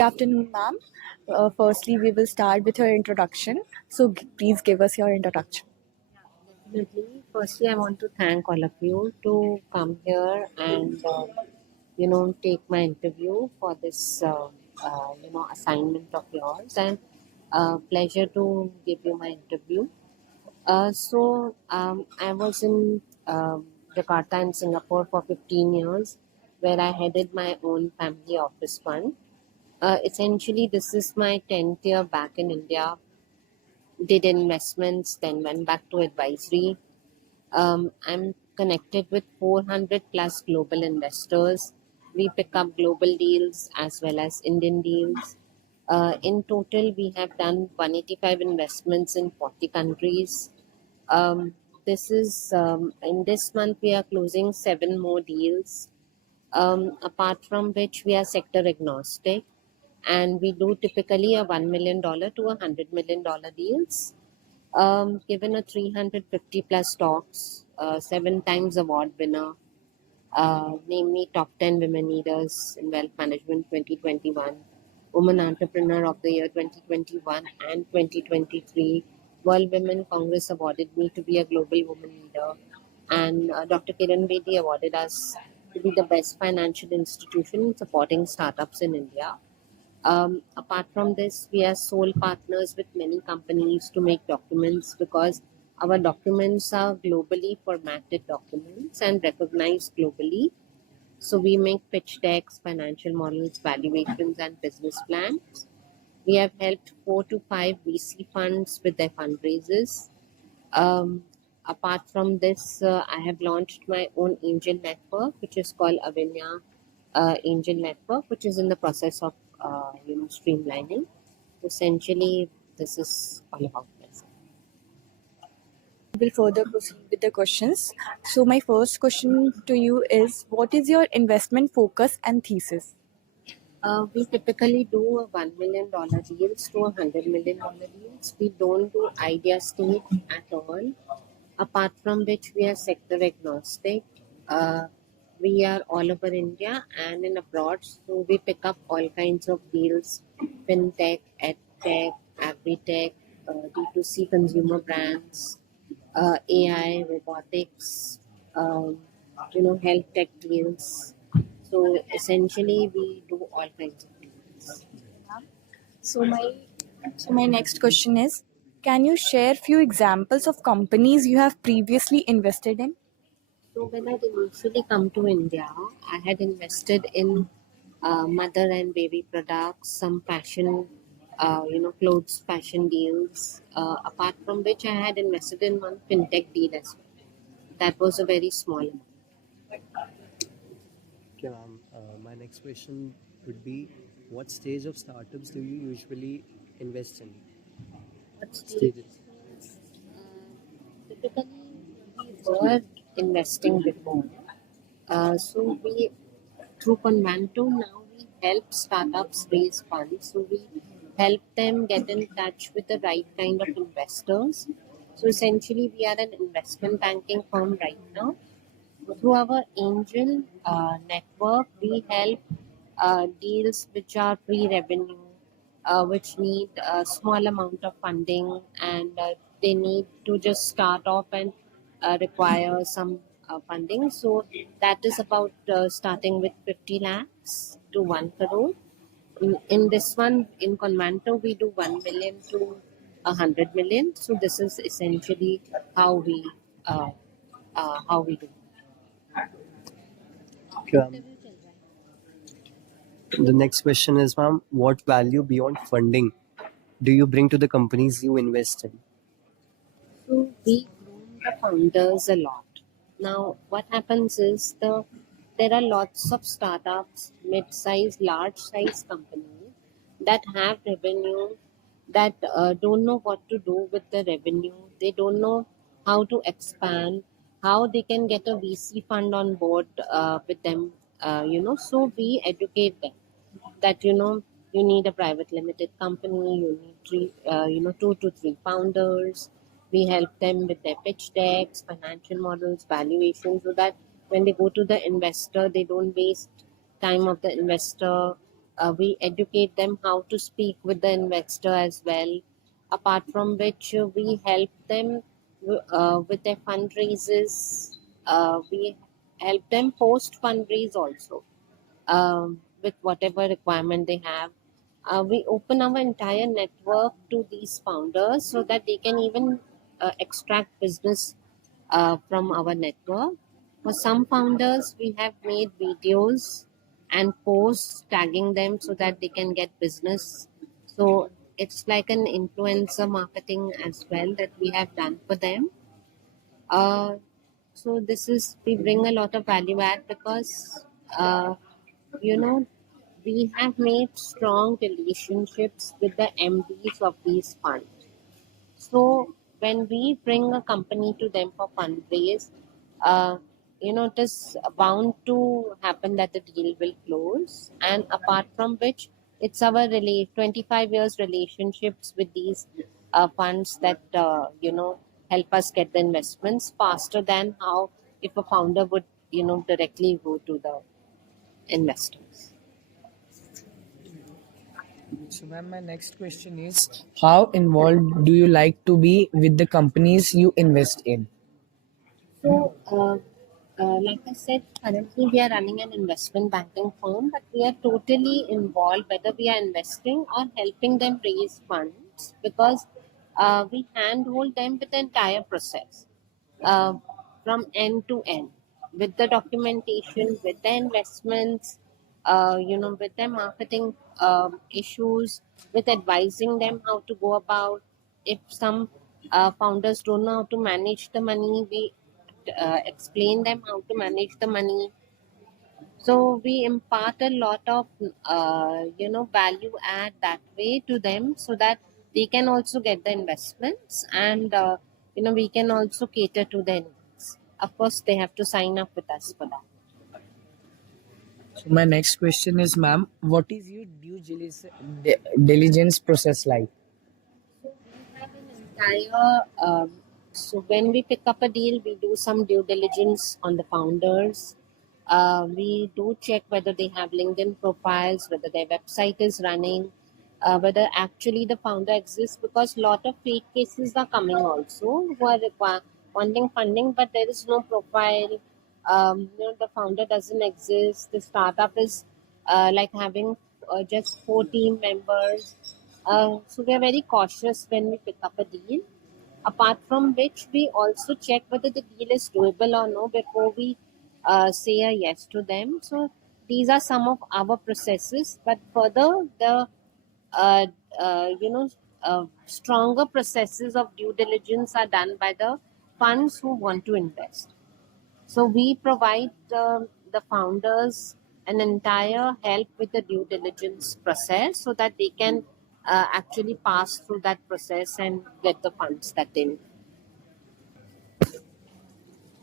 Good afternoon, ma'am. Firstly, we will start with your introduction. So please give us your introduction. Definitely. Firstly, I want to thank all of you to come here and take my interview for this assignment of yours, and pleasure to give you my interview. I was in Jakarta and Singapore for 15 years, where I headed my own family office fund. Essentially, this is my 10th year back in India. Did investments, then went back to advisory. I'm connected with 400 plus global investors. We pick up global deals as well as Indian deals. In total, we have done 185 investments in 40 countries. This is in this month we are closing 7 more deals. Apart from which, we are sector agnostic, and we do typically a $1 million to $100 million deals. Given a 350 plus talks, 7 times award winner, namely top 10 women leaders in wealth management 2021, Woman Entrepreneur of the Year 2021 and 2023. World Women Congress awarded me to be a global woman leader, and Dr. Kiran Bedi awarded us to be the best financial institution in supporting startups in India. Apart from this, we are sole partners with many companies to make documents, because our documents are globally formatted documents and recognized globally. So we make pitch decks, financial models, valuations, and business plans. We have helped 4 to 5 VC funds with their fundraisers. Apart from this, I have launched my own angel network, which is called Avinya Angel Network, which is in the process of streamlining. Essentially, this is all about this. We will further proceed with the questions. So my first question to you is, what is your investment focus and thesis? We typically do a $1 million deals to a $100 million deals. We don't do idea stage at all. Apart from which, we are sector agnostic. We are all over India and in abroad, so we pick up all kinds of deals: Fin-Tech, EdTech, Agri-Tech, D2C consumer brands, AI, robotics, health tech deals. So essentially, we do all kinds of deals. So my next question is, can you share few examples of companies you have previously invested in? So when I initially come to India, I had invested in mother and baby products, some fashion, clothes fashion deals. Apart from which, I had invested in one fintech deal as well. That was a very small amount. Okay, ma'am. My next question would be, what stage of startups do you usually invest in? What Stages. Typically, we were investing before. So we, through Convanto, now we help startups raise funds. So we help them get in touch with the right kind of investors. So essentially, we are an investment banking firm right now. Through our angel network, we help deals which are pre-revenue, which need a small amount of funding, and they need to just start off and require some funding. So that is about starting with 50 lakhs to 1 crore. In this one, in Convanto, we do 1 million to 100 million. So this is essentially how we do. Okay, ma'am. The next question is, ma'am, what value beyond funding do you bring to the companies you invest in? So we groom the founders a lot. Now, what happens is there are lots of startups, mid-size, large-size companies that have revenue, that don't know what to do with the revenue. They don't know how to expand, how they can get a VC fund on board with them. So we educate them that you need a private limited company, you need 2 to 3 founders. We help them with their pitch decks, financial models, valuations, so that when they go to the investor, they don't waste time of the investor We educate them how to speak with the investor as well. Apart from which, we help them with their fundraisers. We help them post fundraise also, with whatever requirement they have. We open our entire network to these founders so that they can even extract business from our network. For some founders, we have made videos and posts tagging them so that they can get business. So it's like an influencer marketing as well that we have done for them. Uh, so this is, we bring a lot of value add because uh, you know we have made strong relationships with the MDs of these funds. So when we bring a company to them for fundraise, uh, it is bound to happen that the deal will close. And apart from which, it's our 25 years relationships with these funds that help us get the investments faster than how if a founder would directly go to the investors. So, ma'am, my next question is, how involved do you like to be with the companies you invest in? So, like I said, currently we are running an investment banking firm, but we are totally involved whether we are investing or helping them raise funds because we handhold them with the entire process uh, from end to end with the documentation, with the investments, with their marketing issues, with advising them how to go about. If some founders don't know how to manage the money, we explain them how to manage the money. So we impart a lot of value add that way to them so that they can also get the investments and we can also cater to their needs. Of course, they have to sign up with us for that. So, my next question is, ma'am, what is your diligence process like? We have an entire so when we pick up a deal, we do some due diligence on the founders. We do check whether they have LinkedIn profiles, whether their website is running, whether actually the founder exists, because a lot of fake cases are coming also who are wanting funding, but there is no profile. The founder doesn't exist. The startup is like having just 4 team members. So we are very cautious when we pick up a deal. Apart from which, we also check whether the deal is doable or no before we say a yes to them. So these are some of our processes. But further, the uh, stronger processes of due diligence are done by the funds who want to invest. So we provide the founders an entire help with the due diligence process so that they can actually pass through that process and get the funds that they need.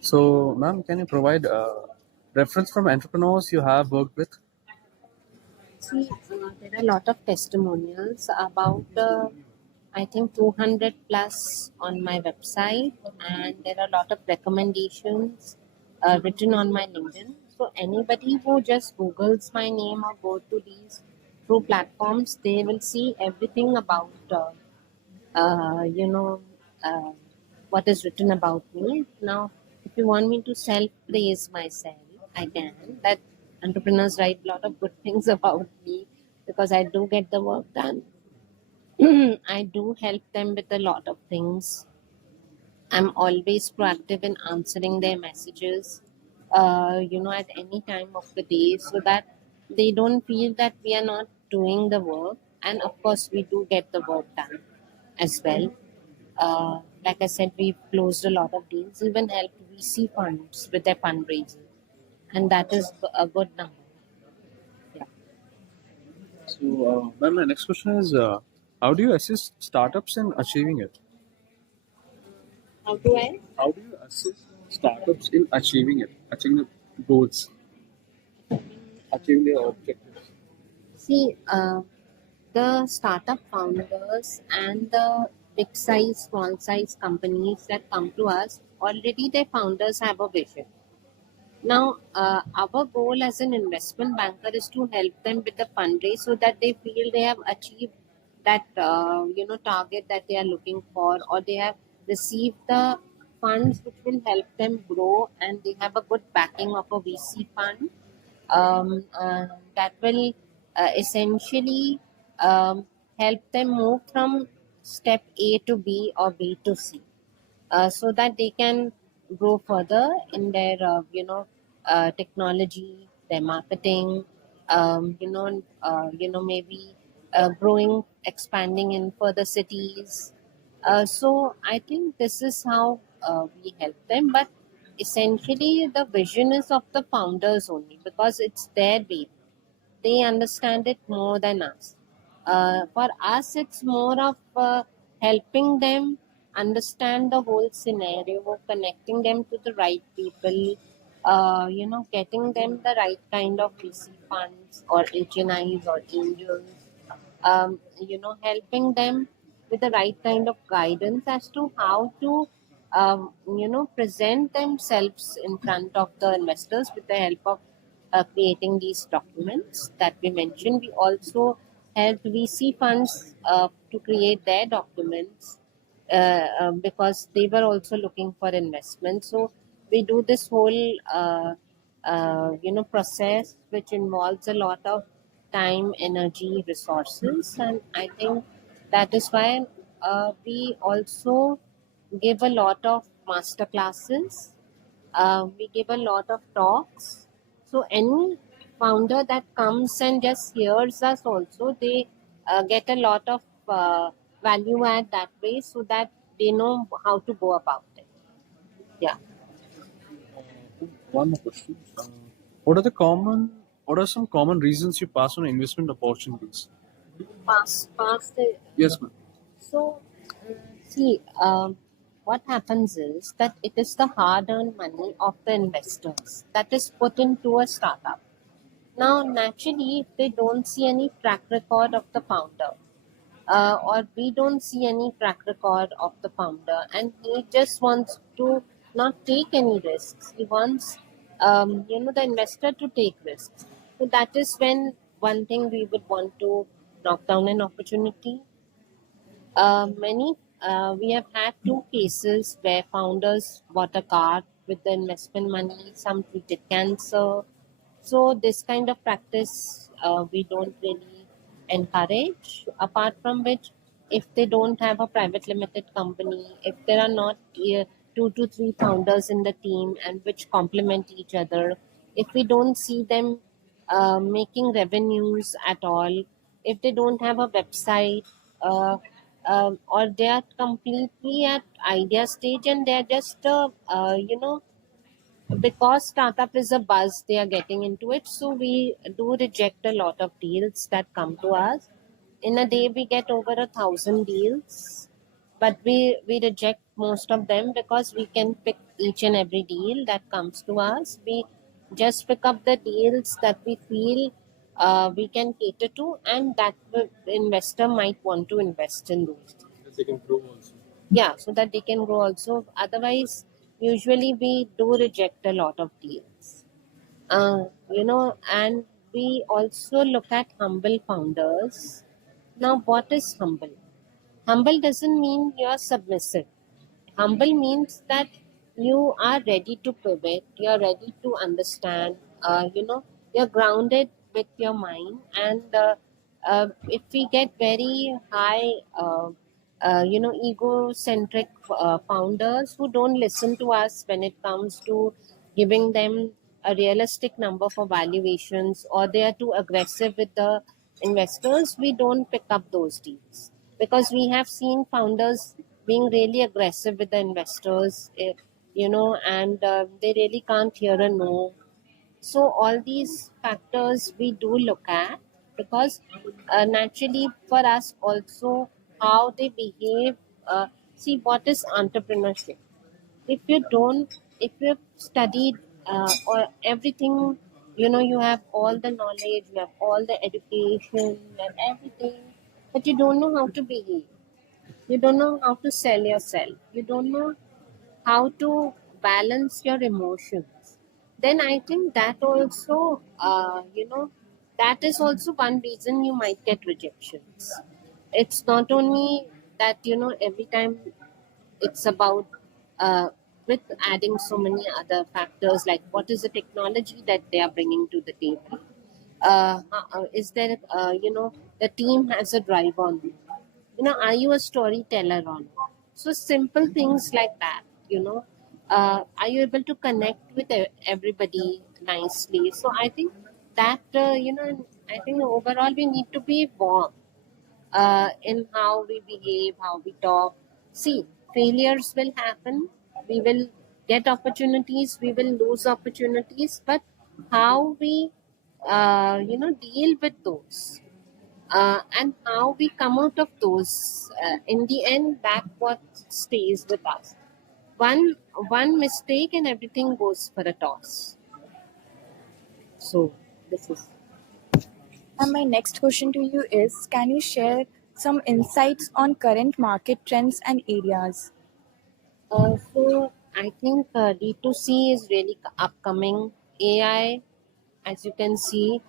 So, ma'am, can you provide reference from entrepreneurs you have worked with? See, there are a lot of testimonials about, I think, 200 plus on my website, and there are a lot of recommendations written on my LinkedIn. So, anybody who just Googles my name or go to these through platforms, they will see everything about, uh, you know, uh, what is written about me. Now, if you want me to self praise myself, I can. That entrepreneurs write a lot of good things about me because I do get the work done. I do help them with a lot of things. I'm always proactive in answering their messages, at any time of the day so that they don't feel that we are not doing the work. And of course, we do get the work done as well. Like I said, we've closed a lot of deals, even helped VC funds with their fundraising. And that is a good number. Yeah. So, ma'am, my next question is, how do you assist startups in achieving it? How do I? How do you assist startups in achieving the goals, achieving their objectives? See, the startup founders and the big size, small size companies that come to us, already their founders have a vision. Now, our goal as an investment banker is to help them with the fundraise so that they feel they have achieved that target that they are looking for, or they have received the funds which will help them grow, and they have a good backing of a VC fund that will essentially help them move from step A to B or B to C, so that they can grow further in their technology, their marketing, maybe growing, expanding in further cities. So I think this is how we help them, but essentially the vision is of the founders only, because it's their baby. They understand it more than us. For us, it's more of helping them understand the whole scenario, connecting them to the right people, getting them the right kind of VC funds or HNIs or angels, helping them with the right kind of guidance as to how to, present themselves in front of the investors with the help of creating these documents that we mentioned. We also help VC funds to create their documents because they were also looking for investment. So we do this whole process, which involves a lot of time, energy, resources, and I think that is why we also give a lot of master classes. We give a lot of talks. So any founder that comes and just hears us also, they get a lot of value add that way, so that they know how to go about it. Yeah. One more question. What are some common reasons you pass on investment opportunities? Pass the. Yes, ma'am. So, see, what happens is that it is the hard earned money of the investors that is put into a startup. Now, naturally, if they don't see any track record of the founder, or we don't see any track record of the founder, and he just wants to not take any risks, he wants the investor to take risks. So that is when one thing we would want to knock down an opportunity. Many We have had two cases where founders bought a car with the investment money. Some treated cancer. So this kind of practice we don't really encourage. Apart from which, if they don't have a private limited company, if there are not 2 to 3 founders in the team and which complement each other, if we don't see them making revenues at all, if they don't have a website, or they are completely at idea stage and they're just because startup is a buzz, they are getting into it. So we do reject a lot of deals that come to us. In a day we get over 1,000 deals, but we reject most of them because we can pick each and every deal that comes to us. We just pick up the deals that we feel we can cater to, and that the investor might want to invest in those. They can grow also. Yeah, so that they can grow also. Otherwise, usually we do reject a lot of deals. And we also look at humble founders. Now, what is humble? Humble doesn't mean you're submissive. Humble means that you are ready to pivot, you're ready to understand, you're grounded with your mind. And if we get very high, egocentric founders who don't listen to us when it comes to giving them a realistic number for valuations, or they are too aggressive with the investors, we don't pick up those deals, because we have seen founders being really aggressive with the investors, and they really can't hear a no. So all these factors we do look at, because naturally for us also how they behave. See, what is entrepreneurship? If you don't, if you've studied or everything, you have all the knowledge, you have all the education and everything, but you don't know how to behave. You don't know how to sell yourself. You don't know how to balance your emotions. then I think that also, that is also one reason you might get rejections. It's not only that, every time it's about, uh, with adding so many other factors, like what is the technology that they are bringing to the table. Is there, the team has a drive on you. Are you a storyteller or not? So simple things like that, are you able to connect with everybody nicely? So I think that, I think overall we need to be warm in how we behave, how we talk. See, failures will happen. We will get opportunities. We will lose opportunities. But how we, deal with those, and how we come out of those, in the end, that what stays with us. One one mistake and everything goes for a toss. So this is. And my next question to you is, can you share some insights on current market trends and areas? So I think D2C is really upcoming. AI, as you can see,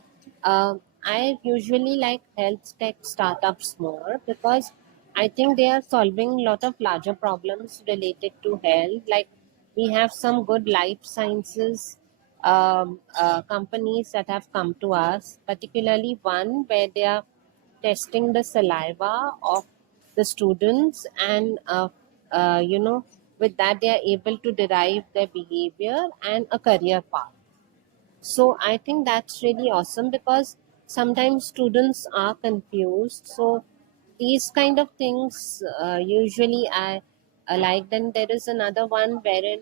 I usually like health tech startups more because I think they are solving a lot of larger problems related to health. Like we have some good life sciences companies that have come to us, particularly one where they are testing the saliva of the students, and with that they are able to derive their behavior and a career path. So I think that's really awesome because sometimes students are confused. So these kind of things, usually I like. Then there is another one wherein,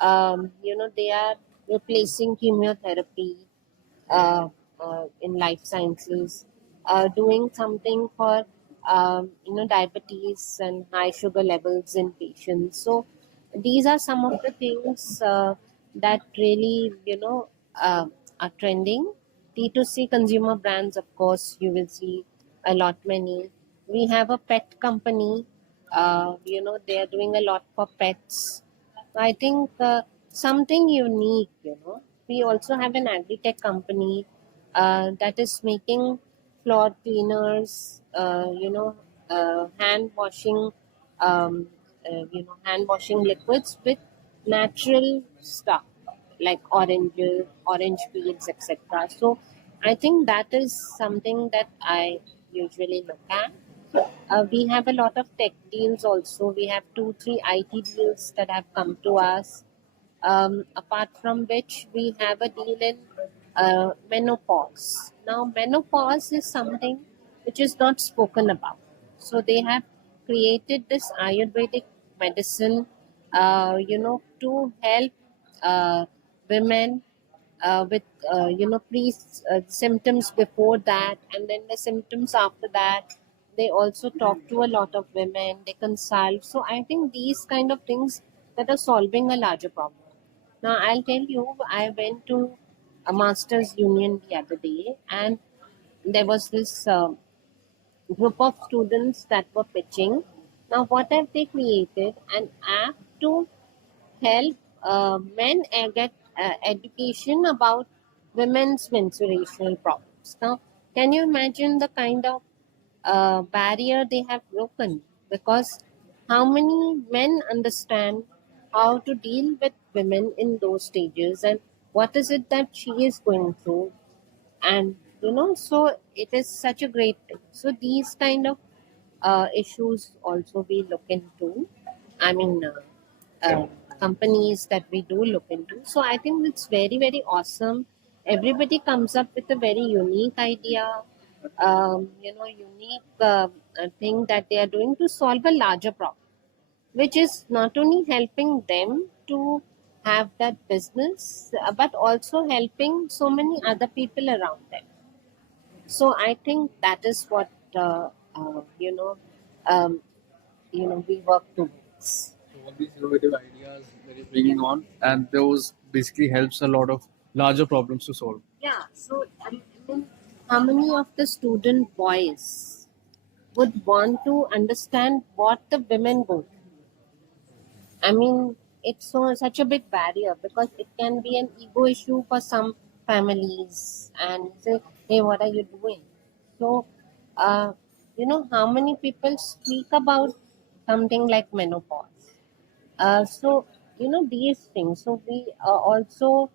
they are replacing chemotherapy in life sciences, doing something for, diabetes and high sugar levels in patients. So these are some of the things that really, are trending. D2C consumer brands, of course, you will see a lot many. We have a pet company, they are doing a lot for pets. I think something unique, We also have an agri-tech company that is making floor cleaners, hand washing, hand washing liquids with natural stuff like orange peels, etc. So I think that is something that I usually look at. We have a lot of tech deals also. We have 2, 3 IT deals that have come to us. Apart from which, we have a deal in menopause. Now, menopause is something which is not spoken about. So they have created this Ayurvedic medicine, to help women with pre symptoms before that, and then the symptoms after that. They also talk to a lot of women, they consult. So I think these kind of things that are solving a larger problem. Now I'll tell you, I went to a masters union the other day, and there was this group of students that were pitching. Now what have they created? An app to help men get education about women's menstruational problems. Now, can you imagine the kind of barrier they have broken? Because how many men understand how to deal with women in those stages, and what is it that she is going through? And so it is such a great thing. So these kind of issues also we look into. I mean, companies that we do look into. So I think it's very, very awesome. Everybody comes up with a very unique idea, unique thing that they are doing to solve a larger problem, which is not only helping them to have that business, but also helping so many other people around them. So I think that is what um, we work towards. All these innovative ideas that you're bringing on, and those basically helps a lot of larger problems to solve. Yeah. So I mean, how many of the student boys would want to understand what the women go through? I mean, it's such a big barrier because it can be an ego issue for some families and say, hey, what are you doing? So, uh, how many people speak about something like menopause? These things. So we also,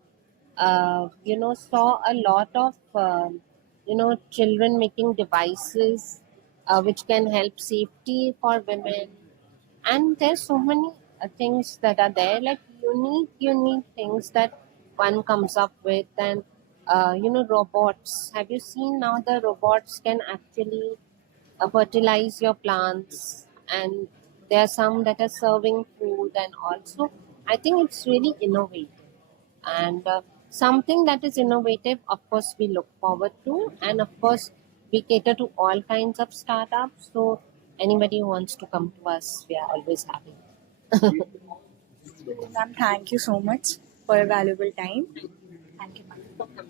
saw a lot of, children making devices which can help safety for women. And there's so many things that are there, like unique things that one comes up with. And, robots. Have you seen now the robots can actually fertilize your plants, and there are some that are serving food, and also I think it's really innovative, and something that is innovative, of course we look forward to, and of course we cater to all kinds of startups. So anybody who wants to come to us, we are always happy. Ma'am, thank you so much for your valuable time. Thank you, ma'am.